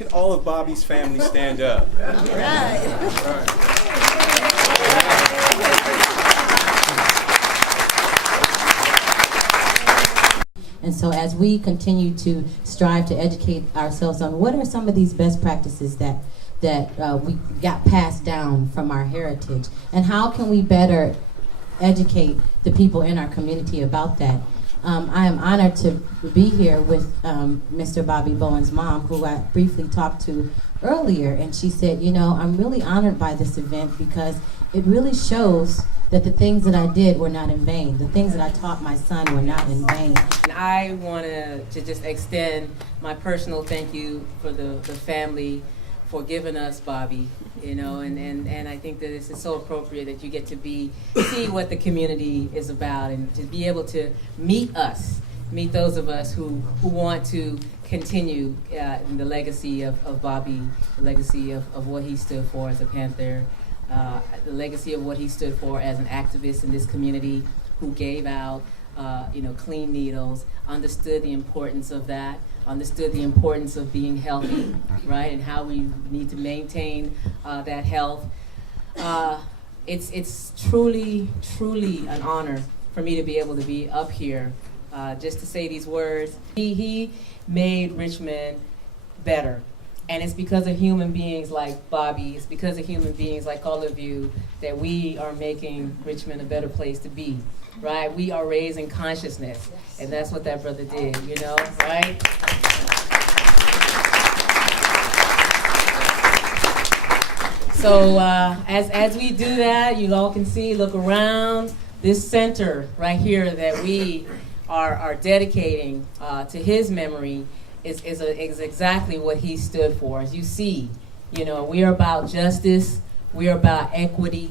Can all of Bobby's family stand up? All right. And so as we continue to strive to educate ourselves on what are some of these best practices that we got passed down from our heritage, and how can we better educate the people in our community about that. I am honored to be here with Mr. Bobby Bowens' mom, who I briefly talked to earlier, and she said, you know, I'm really honored by this event because it really shows that the things that I did were not in vain. The things that I taught my son were not in vain. I want to just extend my personal thank you for the family for giving us Bobby, you know, and I think that this is so appropriate that you get to see what the community is about and to be able to meet those of us who want to continue the legacy of Bobby, the legacy of what he stood for as a Panther, the legacy of what he stood for as an activist in this community who gave out clean needles, understood the importance of that, understood the importance of being healthy, right, and how we need to maintain that health. It's truly an honor for me to be able to be up here just to say these words. He made Richmond better. And it's because of human beings like Bobby, it's because of human beings like all of you that we are making Richmond a better place to be, right? We are raising consciousness, and that's what that brother did, you know, right? So as we do that, you all can see, look around, this center right here that we are dedicating to his memory is exactly what he stood for. As you see, you know, we are about justice, we are about equity,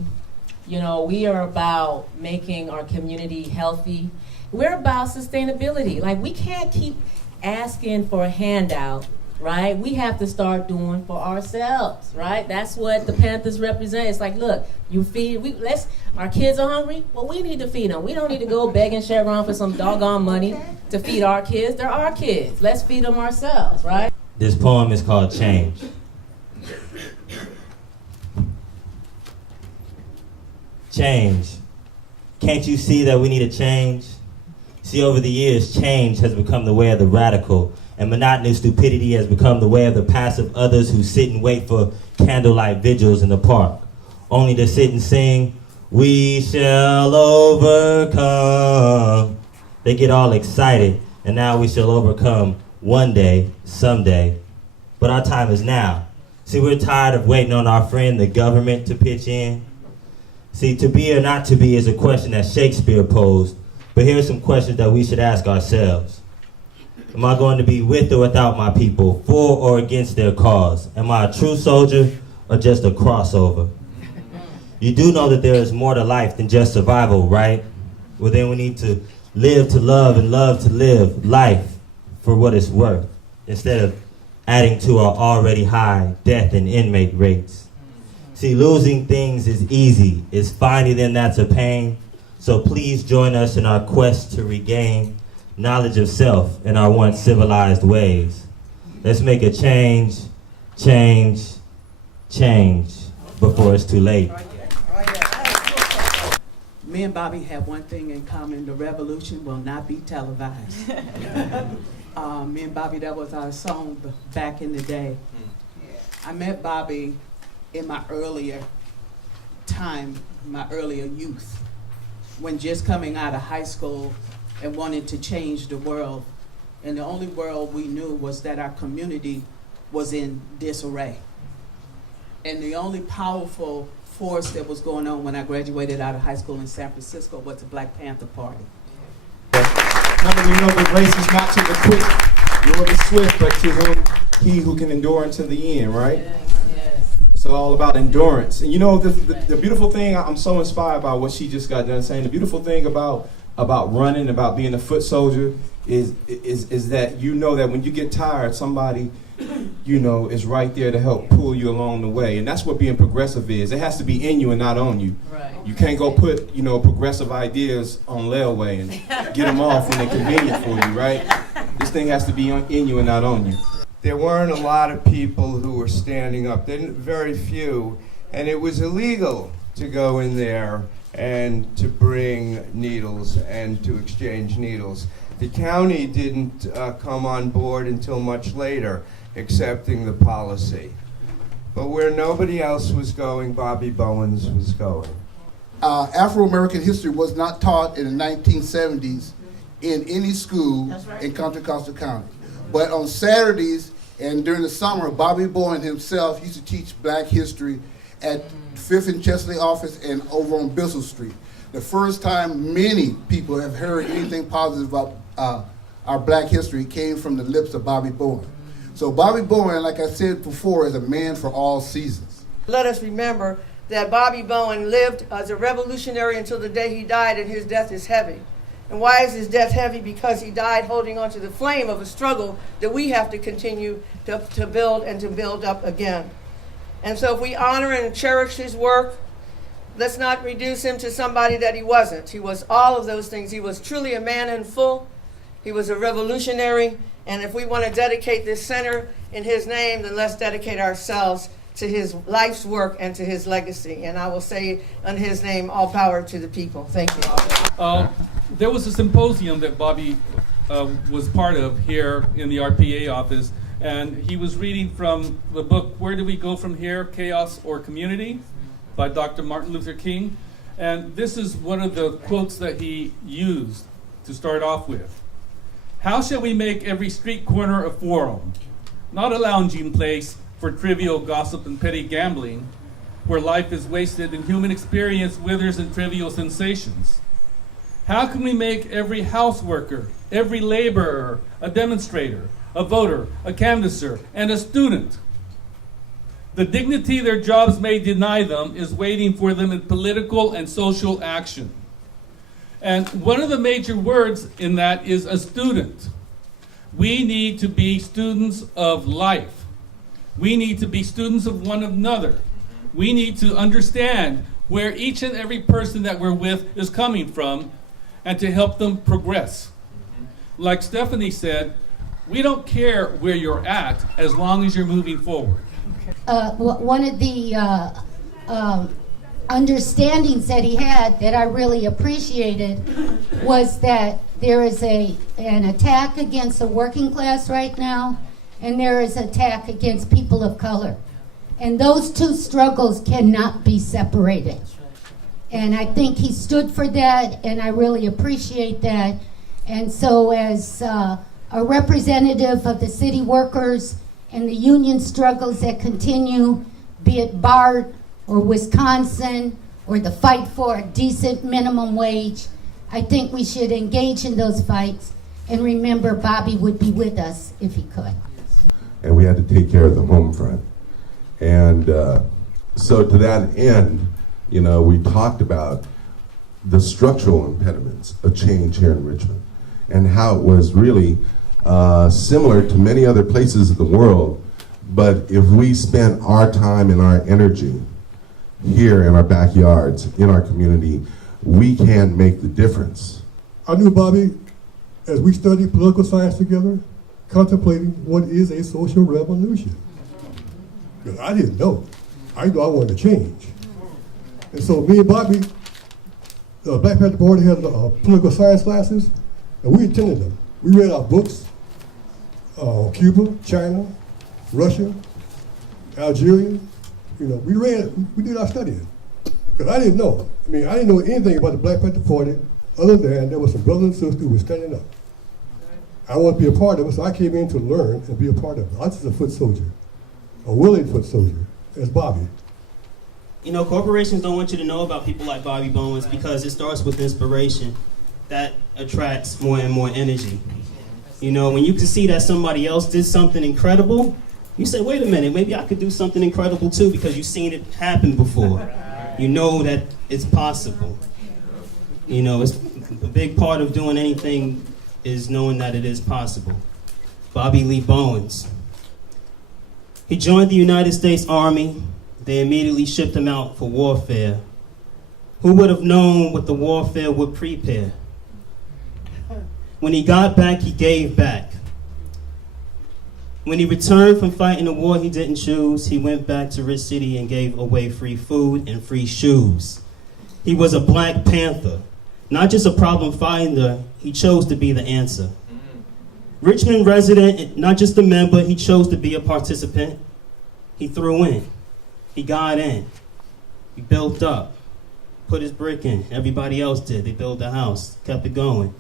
you know, we are about making our community healthy. We're about sustainability. Like, we can't keep asking for a handout, right? We have to start doing for ourselves, right? That's what the Panthers represent. It's like, look, our kids are hungry, well, we need to feed them. We don't need to go beg and Chevron for some doggone money to feed our kids. They're our kids. Let's feed them ourselves, right? This poem is called Change. Change. Can't you see that we need a change? See, over the years, change has become the way of the radical, and monotonous stupidity has become the way of the passive others who sit and wait for candlelight vigils in the park, only to sit and sing, "We shall overcome." They get all excited, and now we shall overcome one day, someday. But our time is now. See, we're tired of waiting on our friend, the government, to pitch in. See, to be or not to be is a question that Shakespeare posed, but here are some questions that we should ask ourselves. Am I going to be with or without my people, for or against their cause? Am I a true soldier or just a crossover? You do know that there is more to life than just survival, right? Well, then we need to live to love and love to live life for what it's worth, instead of adding to our already high death and inmate rates. See, losing things is easy. It's finding them that's a pain. So please join us in our quest to regain knowledge of self in our once civilized ways. Let's make a change, change, change before it's too late. Me and Bobby have one thing in common: the revolution will not be televised. Me and Bobby, that was our song back in the day. I met Bobby in my earlier time, my earlier youth, when just coming out of high school and wanted to change the world. And the only world we knew was that our community was in disarray. And the only powerful force that was going on when I graduated out of high school in San Francisco was the Black Panther Party. How many know that race is not to the quick nor the swift, but to he who can endure unto the end, right? Yes. It's all about endurance. And you know, the beautiful thing, I'm so inspired by what she just got done saying. The beautiful thing about running, about being a foot soldier, is that you know that when you get tired, somebody, you know, is right there to help pull you along the way. And that's what being progressive is. It has to be in you and not on you. Right. You can't go put, you know, progressive ideas on layaway and get them off when they're convenient for you, right? This thing has to be in you and not on you. there weren't a lot of people who were standing up. Very few. And it was illegal to go in there and to bring needles and to exchange needles. The county didn't come on board until much later, accepting the policy. But where nobody else was going, Bobby Bowens was going. Afro-American history was not taught in the 1970s in any school in Contra Costa County. But on Saturdays and during the summer, Bobby Bowen himself used to teach black history at 5th and Chesley office and over on Bissell Street. The first time many people have heard anything positive about our black history came from the lips of Bobby Bowen. So Bobby Bowen, like I said before, is a man for all seasons. Let us remember that Bobby Bowen lived as a revolutionary until the day he died, and his death is heavy. And why is his death heavy? Because he died holding on to the flame of a struggle that we have to continue to build and to build up again. And so if we honor and cherish his work, let's not reduce him to somebody that he wasn't. He was all of those things. He was truly a man in full. He was a revolutionary. And if we want to dedicate this center in his name, then let's dedicate ourselves to his life's work and to his legacy. And I will say in his name, all power to the people. Thank you. There was a symposium that Bobby was part of here in the RPA office, and he was reading from the book, Where Do We Go From Here, Chaos or Community, by Dr. Martin Luther King. And this is one of the quotes that he used to start off with. How shall we make every street corner a forum, not a lounging place for trivial gossip and petty gambling, where life is wasted and human experience withers in trivial sensations? How can we make every house worker, every laborer, a demonstrator, a voter, a canvasser, and a student? The dignity their jobs may deny them is waiting for them in political and social action. And one of the major words in that is a student. We need to be students of life. We need to be students of one another. We need to understand where each and every person that we're with is coming from and to help them progress. Like Stephanie said, we don't care where you're at as long as you're moving forward. One of the understandings that he had that I really appreciated was that there is an attack against the working class right now, and there is an attack against people of color. And those two struggles cannot be separated. And I think he stood for that, and I really appreciate that. And so as a representative of the city workers and the union struggles that continue, be it BART or Wisconsin or the fight for a decent minimum wage, I think we should engage in those fights and remember Bobby would be with us if he could. And we had to take care of the home front. And so to that end, you know, we talked about the structural impediments of change here in Richmond and how it was really similar to many other places of the world. But if we spent our time and our energy here in our backyards, in our community, we can make the difference. I knew Bobby as we studied political science together, contemplating what is a social revolution. Because I didn't know. I knew I wanted to change. And so me and Bobby, the Black Panther Party had political science classes, and we attended them. We read our books on Cuba, China, Russia, Algeria. You know, we did our studying. Because I didn't know. I mean, I didn't know anything about the Black Panther Party other than there were some brothers and sisters who were standing up. I wanted to be a part of it, so I came in to learn and be a part of it. I was just a foot soldier, a willing foot soldier, as Bobby. You know, corporations don't want you to know about people like Bobby Bowens because it starts with inspiration. That attracts more and more energy. You know, when you can see that somebody else did something incredible, you say, wait a minute, maybe I could do something incredible too, because you've seen it happen before. You know that it's possible. You know, it's a big part of doing anything is knowing that it is possible. Bobby Lee Bowens. He joined the United States Army. They immediately shipped him out for warfare. Who would have known what the warfare would prepare? When he got back, he gave back. When he returned from fighting a war he didn't choose, he went back to Rich City and gave away free food and free shoes. He was a Black Panther, not just a problem finder, he chose to be the answer. Richmond resident, not just a member, he chose to be a participant. He threw in, he got in, he built up, put his brick in. Everybody else did. They built the house, kept it going.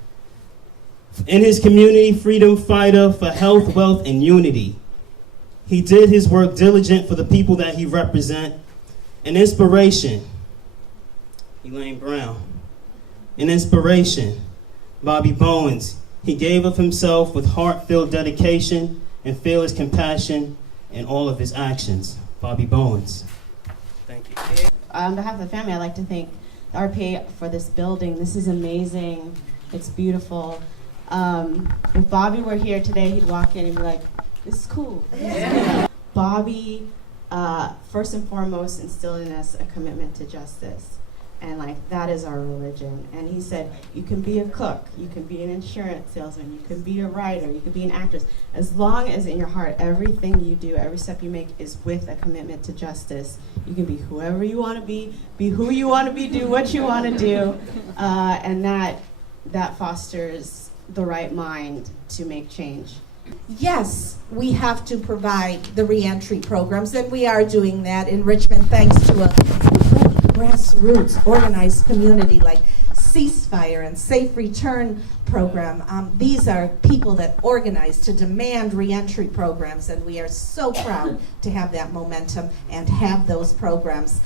In his community, freedom fighter for health, wealth, and unity. He did his work diligent for the people that he represent. An inspiration, Elaine Brown. An inspiration, Bobby Bowens. He gave of himself with heart-filled dedication and fearless compassion in all of his actions. Bobby Bowens. Thank you. On behalf of the family, I'd like to thank the RPA for this building. This is amazing. It's beautiful. If Bobby were here today, he'd walk in and be like, this is cool. Yeah. Bobby, first and foremost, instilled in us a commitment to justice. And like, that is our religion. And he said, you can be a cook, you can be an insurance salesman, you can be a writer, you can be an actress. As long as in your heart, everything you do, every step you make is with a commitment to justice. You can be whoever you want to be who you want to be, do what you want to do. And that fosters the right mind to make change. Yes, we have to provide the reentry programs, and we are doing that in Richmond thanks to a grassroots organized community like Ceasefire and Safe Return program. These are people that organize to demand reentry programs, and we are so proud to have that momentum and have those programs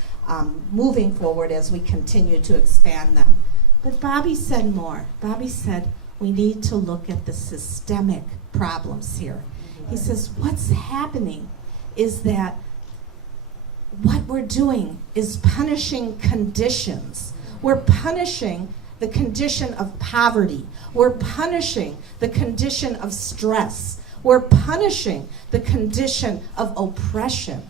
moving forward as we continue to expand them. But Bobby said more. Bobby said we need to look at the systemic problems here. He says what's happening is that what we're doing is punishing conditions. We're punishing the condition of poverty. We're punishing the condition of stress. We're punishing the condition of oppression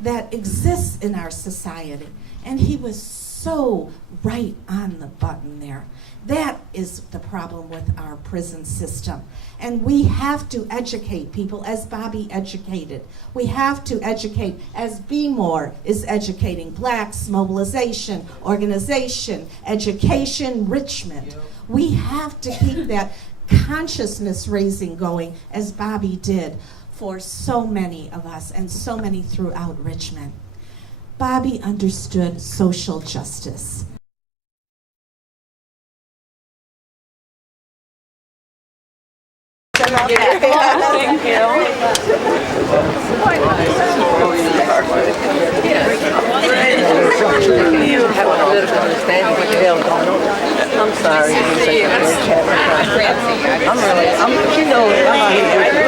that exists in our society. And he was so right on the button there. That is the problem with our prison system. And we have to educate people as Bobby educated. We have to educate as Be More is educating. Blacks, mobilization, organization, education, Richmond. We have to keep that consciousness raising going as Bobby did for so many of us and so many throughout Richmond. Bobby understood social justice. Thank you. Have a political understanding what the hell is going on. I'm sorry. I'm really, you know, I'm out here